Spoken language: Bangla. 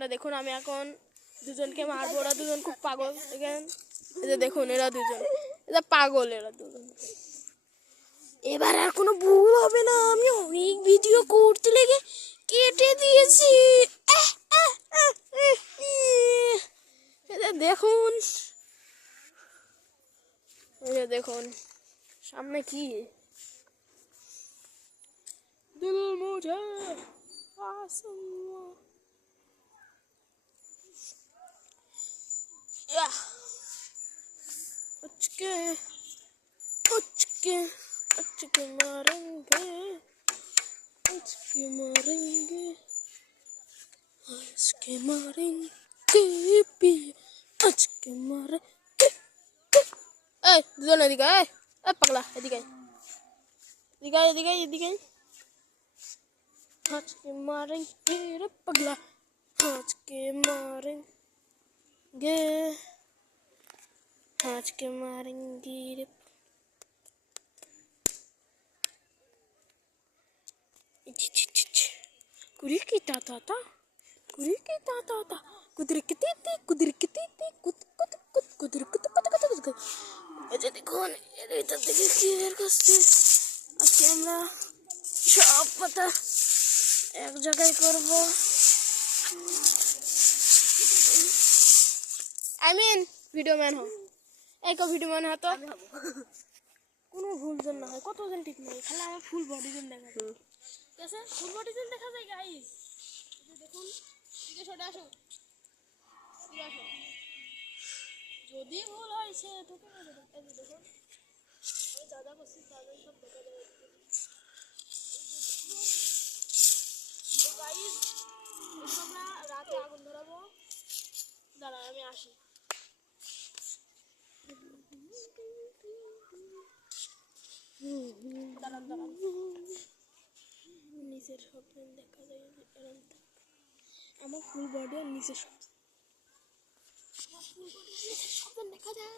আপনারা দেখুন আমি এখন দুজনকে মারবো। ওরা দুজন খুব পাগল। দেখেন এই যে দেখুন এরা দুজন, এরা পাগল, এরা দুজন। এবার আর কোনো ভুল হবে না। আমি অনেক ভিডিও করতে লেগে কেটে দিয়েছি। দেখুন, দেখুন সামনে কি দিল মুঝে आसमां या अचके अचके अचके मारेंगे अचके मारेंगे अचके मारेंगे भी अचके मारेंगे। ए দুজন এদিকে, এ পাগলা এদিকে এদিকে এদিকে এদিকে। आज के मारेंगे रे पगला, आज के मारेंगे, आज के मारेंगे रे। कुरी की ताता ता, कुरी की ताता ता, कुदर की तीती, कुदर की तीती, कुद कुद कुद कुदर कुद कुद कुद कुद। ऐसे देखो न, ये इधर देखिए किधर कस्ते। आज के हमरा सब पता एक जगह करबो। आई मीन ভিডিও ম্যান হও। এই কো ভিডিও ম্যান হতো কোনো ভুল জন না হয়, কতজন ঠিক নাই, খালি আমার ফুল বডি জন দেখা যায়। ঠিক আছে, ফুল বডি জন দেখা যায় গাইস। এই দেখুন, দিকে সরে আসো, দিকে আসো। যদি ভুল হয় সে তোকে মেরে দেব। এই দেখুন, আমি দাদা করছি, দাদা সব দেখা যায়। গাইস আমরা রাতে আগুন ধরাবো। দাঁড়ান আমি আসি। দাঁড়ান দাঁড়ান, নিচের সব দেখা যায়। আমার ফুল বডি আর নিচের সব দেখা যায়।